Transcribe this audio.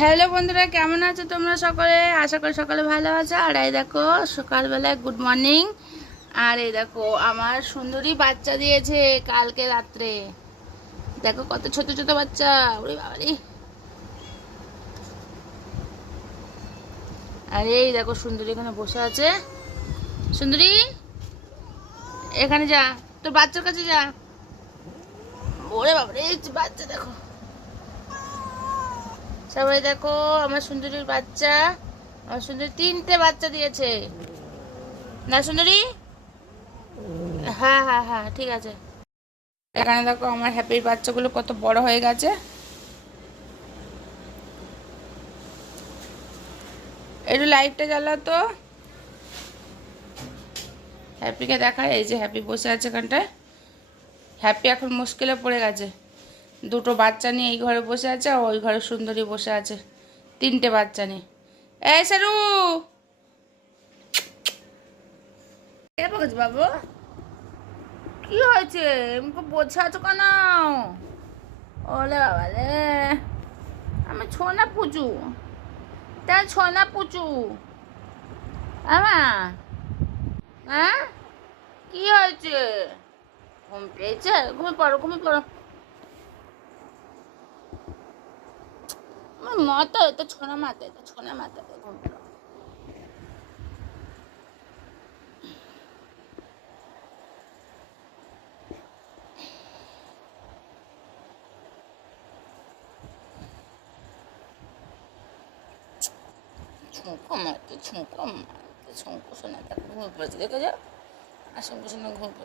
Hello বন্ধুরা, কেমন আছো তোমরা সকলে? আশা করি সকলে ভালো আছো। আর এই দেখো সকালবেলায় গুড মর্নিং। আর এই দেখো আমার সুন্দরী বাচ্চা দিয়েছে কালকে রাত্রে। দেখো কত ছোট ছোট বাচ্চা, ওরে বাবারে। আর এই দেখো সুন্দরী এখানে বসে আছে। সুন্দরী এখানে যা, তোর বাচ্চার কাছে যা। ওরে বাবারে বাচ্চা দেখো, সবাই দেখো আমার সুন্দরীর বাচ্চা। আমার সুন্দরী 3টে বাচ্চা দিয়েছে না সুন্দরী? হ্যাঁ হ্যাঁ হ্যাঁ ঠিক আছে। এখানে দেখো আমার হ্যাপির বাচ্চাগুলো কত বড় হয়ে গেছে। একটু লাইটটা জ্বালাও তো, হ্যাপিকে দেখায়। এই যে হ্যাপি বসে আছে এখানটায়। হ্যাপি এখন মুশকিলে পড়ে গেছে। 2টো বাচ্চা নিয়ে এই ঘরে বসে আছে, আর ওই ঘরে সুন্দরী বসে আছে 3টে বাচ্চা নিয়ে। এই সারু, কে বলছে বাবু? কি হয়েছে? এমনি বসে আছো কেন? ওলে বাবা রে, আমি ছোনা পুচু, তা ছোনা পুচু। আমা, হ্যাঁ কি হয়েছে? ঘুম পেয়েছে? ঘুমিয়ে পড়ো ঘুমিয়ে পড়ো। আমার মাথা, এটা ছোনা মাথা, এটা ছোনা মাথা, ঘুম পড়ো। ঝুঁকো মারতে, ঝুঁকো মারতে, ঝুঁকো শোনা, দেখো ঘুমিয়ে পড়েছে, দেখে যাও। আসন বসে না ঘুমিয়ে পড়ে।